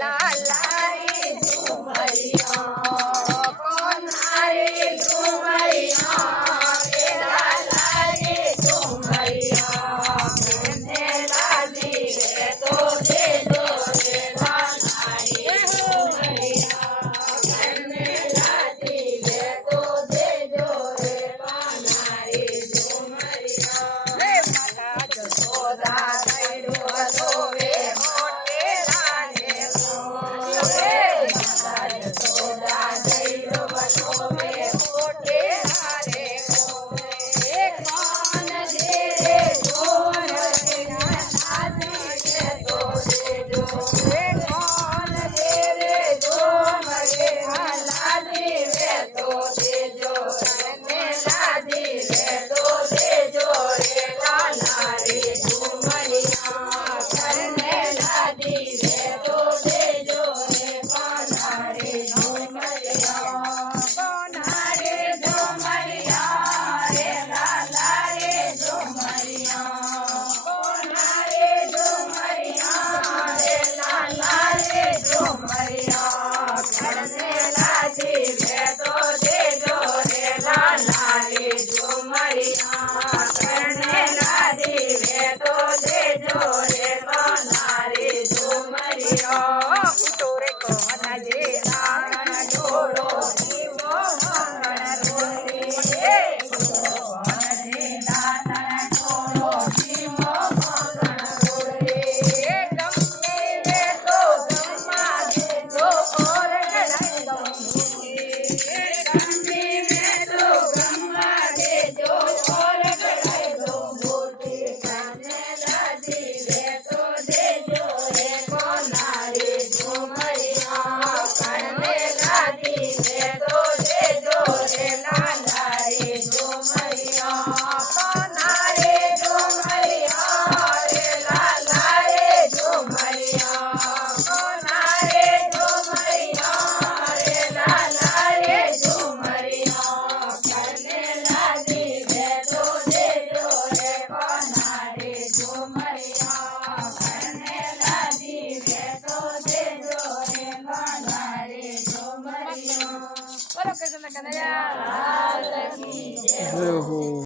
લાલારી ઝુમરિયા કોનારી ઝુમરિયા રે લાલારી ઝુમરિયા મને લાદી રે તો દેજો રે લાલારી ઝુમરિયા મને લાદી રે તો દેજો રે લાલારી ઝુમરિયા રે માતા જશોદા દઈડો ધોવે ઝુમરિયા